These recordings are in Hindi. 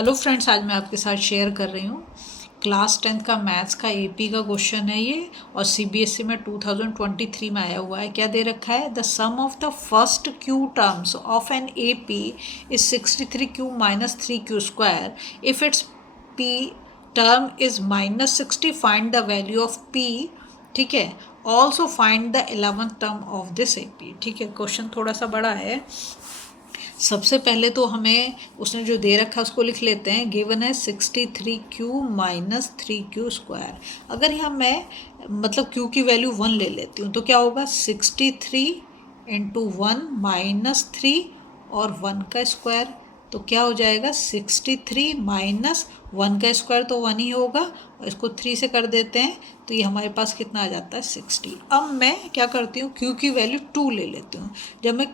हेलो फ्रेंड्स, आज मैं आपके साथ शेयर कर रही हूँ क्लास 10th का मैथ्स का एपी का क्वेश्चन है ये, और सीबीएसई में 2023 में आया हुआ है। क्या दे रखा है? The sum of the first q terms of an AP is 63q minus 3q square. If it's p term is minus 60, find the value of p. ठीक है, also find the 11th term of this AP. ठीक है, क्वेश्चन थोड़ा सा बड़ा है। सबसे पहले तो हमें उसने जो दे रखा है उसको लिख लेते हैं। गिवन है 63q माइनस 3q स्क्वायर। अगर यहाँ मैं मतलब q की वैल्यू 1 ले लेती हूँ तो क्या होगा? 63 इंटू 1 माइनस 3 और 1 का स्क्वायर, तो क्या हो जाएगा? 63 माइनस 1 का स्क्वायर तो 1 ही होगा, और इसको 3 से कर देते हैं तो ये हमारे पास कितना आ जाता है? 60। अब मैं क्या करती हूँ, q की वैल्यू 2 ले लेती हूँ। जब मैं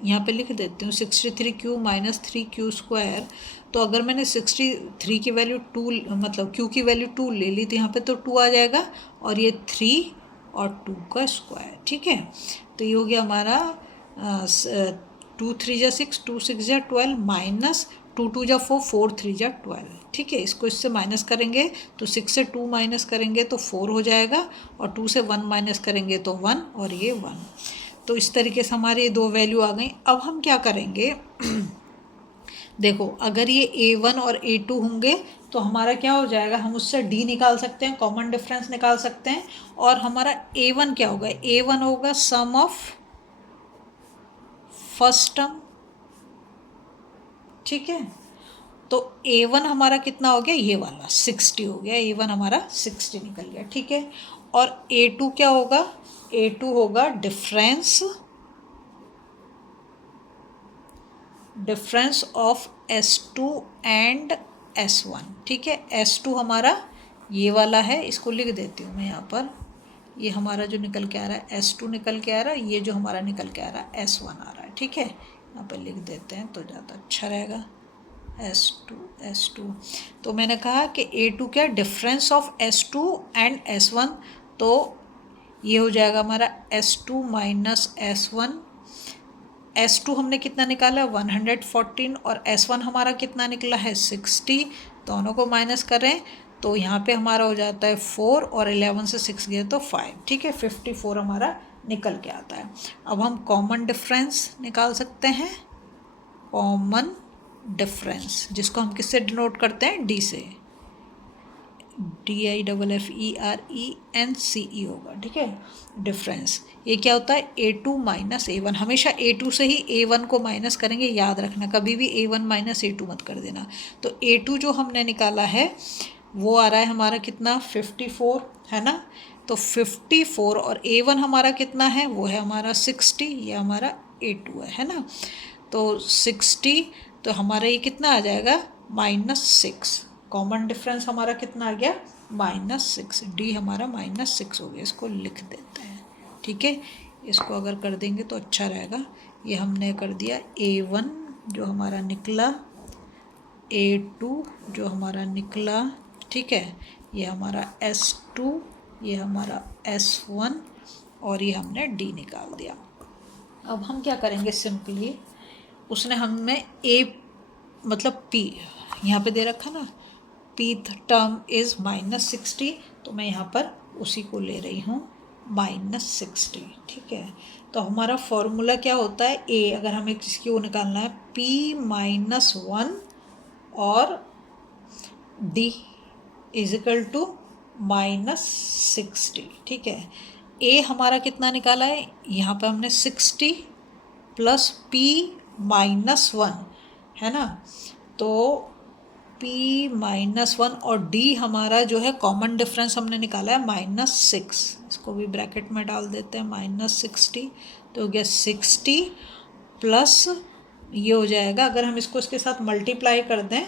यहाँ पे लिख देती हूँ 63q माइनस 3q स्क्वायर, तो अगर मैंने 63 की वैल्यू 2 मतलब q की वैल्यू 2 ले ली तो यहाँ पे तो 2 आ जाएगा, और ये 3 और 2 का स्क्वायर। ठीक है, तो ये हो गया हमारा 2 3 जा 6, 2 6 जा 12 माइनस 2 2 जा 4, 4 3 जा 12। ठीक है, इसको इससे माइनस करेंगे तो 6 से 2 माइनस करेंगे तो 4 हो जाएगा, और 2 से 1 माइनस करेंगे तो 1, और ये 1। तो इस तरीके से हमारी ये दो वैल्यू आ गई। अब हम क्या करेंगे देखो, अगर ये A1 और A2 होंगे तो हमारा क्या हो जाएगा? हम उससे D निकाल सकते हैं, कॉमन डिफरेंस निकाल सकते हैं। और हमारा A1 क्या होगा? A1 होगा सम ऑफ फर्स्ट टर्म। ठीक है, तो A1 हमारा कितना हो गया? ये वाला 60 हो गया। A1 हमारा 60 निकल गया। ठीक है, और A2 क्या होगा? A2 होगा difference of S2 and S1। ठीक है, S2 हमारा ये वाला है, इसको लिख देती हूँ मैं यहाँ पर। ये हमारा जो निकल के आ रहा है S2 निकल के आ रहा है, ये जो हमारा निकल के आ रहा है S1 आ रहा है। ठीक है, यहाँ पर लिख देते हैं तो ज़्यादा अच्छा रहेगा। S2 तो मैंने कहा कि A2 क्या? Difference of S2 and S1, तो ये हो जाएगा हमारा S2 माइनस S1। S2 हमने कितना निकाला? 114, और S1 हमारा कितना निकला है? 60। दोनों को माइनस करें तो यहाँ पे हमारा हो जाता है 4, और 11 से 6 गए तो 5। ठीक है, 54 हमारा निकल के आता है। अब हम कॉमन डिफरेंस निकाल सकते हैं। कॉमन डिफरेंस जिसको हम किससे डिनोट करते हैं? D से। DIFFERENCE होगा। ठीक है, डिफरेंस ये क्या होता है? A2 minus A1। हमेशा A2 से ही A1 को माइनस करेंगे, याद रखना, कभी भी A1 माइनस A2 मत कर देना। तो A2 जो हमने निकाला है वो आ रहा है हमारा कितना? 54 है ना। तो 54, और A1 हमारा कितना है? वो है हमारा 60। ये हमारा A2 है ना। तो 60, तो हमारा ये कितना आ जाएगा? -6। कॉमन डिफरेंस हमारा कितना आ गया? -6। D हमारा -6 हो गया, इसको लिख देते हैं। ठीक है, इसको अगर कर देंगे तो अच्छा रहेगा। ये हमने कर दिया A1 जो हमारा निकला, A2 जो हमारा निकला। ठीक है, ये हमारा S2, ये हमारा S1, और ये हमने D निकाल दिया। अब हम क्या करेंगे? सिंपली उसने हमें A मतलब P यहाँ पे दे रखा ना, P टर्म इज़ -60, तो मैं यहाँ पर उसी को ले रही हूँ -60। ठीक है, तो हमारा फॉर्मूला क्या होता है? A, अगर हमें किसकी वो निकालना है, P-1 और D इजिकल टू -60। ठीक है, A हमारा कितना निकाला है? यहाँ पे हमने 60 प्लस P-1 है ना, तो P-1 और D हमारा जो है कॉमन डिफरेंस हमने निकाला है -6। इसको भी ब्रैकेट में डाल देते हैं, -60, तो हो गया 60 प्लस ये हो जाएगा। अगर हम इसको इसके साथ मल्टीप्लाई कर दें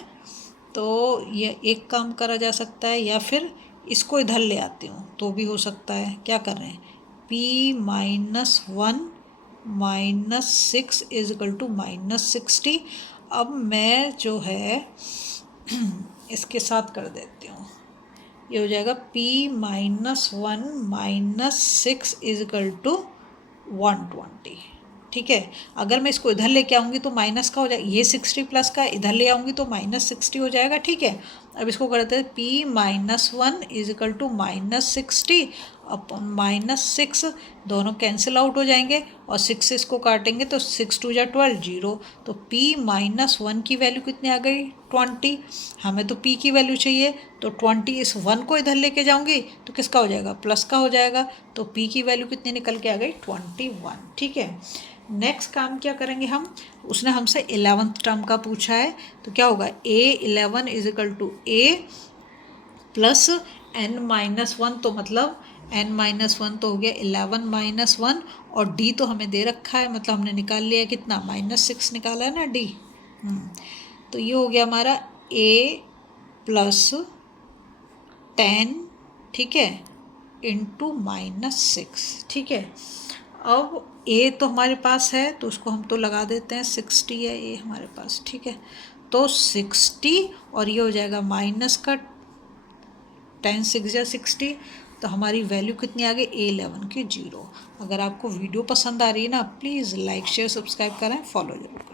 तो ये एक काम करा जा सकता है, या फिर इसको इधर ले आती हूँ तो भी हो सकता है। क्या कर रहे हैं? P-1 -6 is equal to -60। अब मैं जो है इसके साथ कर देती हूँ, ये हो जाएगा P-1 -6 इज इक्वल टू 120। ठीक है। अगर मैं इसको इधर लेके आऊँगी तो माइनस का हो जाएगा, ये 60 प्लस का इधर ले आऊँगी तो -60 हो जाएगा, ठीक है। अब इसको करते हैं p - 1 इजिकल टू -60 अपॉन -6, दोनों कैंसिल आउट हो जाएंगे और 6 से इसको काटेंगे तो 6 2 12 0। तो p - 1 की वैल्यू कितनी आ गई 20। हमें तो p की वैल्यू चाहिए, तो 20 इस 1 को इधर लेके जाऊंगी तो किसका हो जाएगा, प्लस का हो जाएगा। तो p की वैल्यू कितनी निकल के आ गई 21, ठीक है। नेक्स्ट काम क्या करेंगे हम, उसने हमसे 11th टर्म का पूछा है, तो क्या होगा a11 is equal to a plus n-1, तो मतलब n-1 तो हो गया 11 - 1 और d तो हमें दे रखा है, मतलब हमने निकाल लिया कितना -6 निकाला है ना d। तो ये हो गया हमारा a प्लस 10, ठीक है, इंटू -6, ठीक है। अब a तो हमारे पास है तो उसको हम तो लगा देते हैं, 60 है a हमारे पास, ठीक है। तो 60 और ये हो जाएगा माइनस का 10 6 या 60, तो हमारी वैल्यू कितनी आ गई A11 की 0। अगर आपको वीडियो पसंद आ रही है ना, प्लीज़ लाइक शेयर सब्सक्राइब करें, फॉलो जरूर।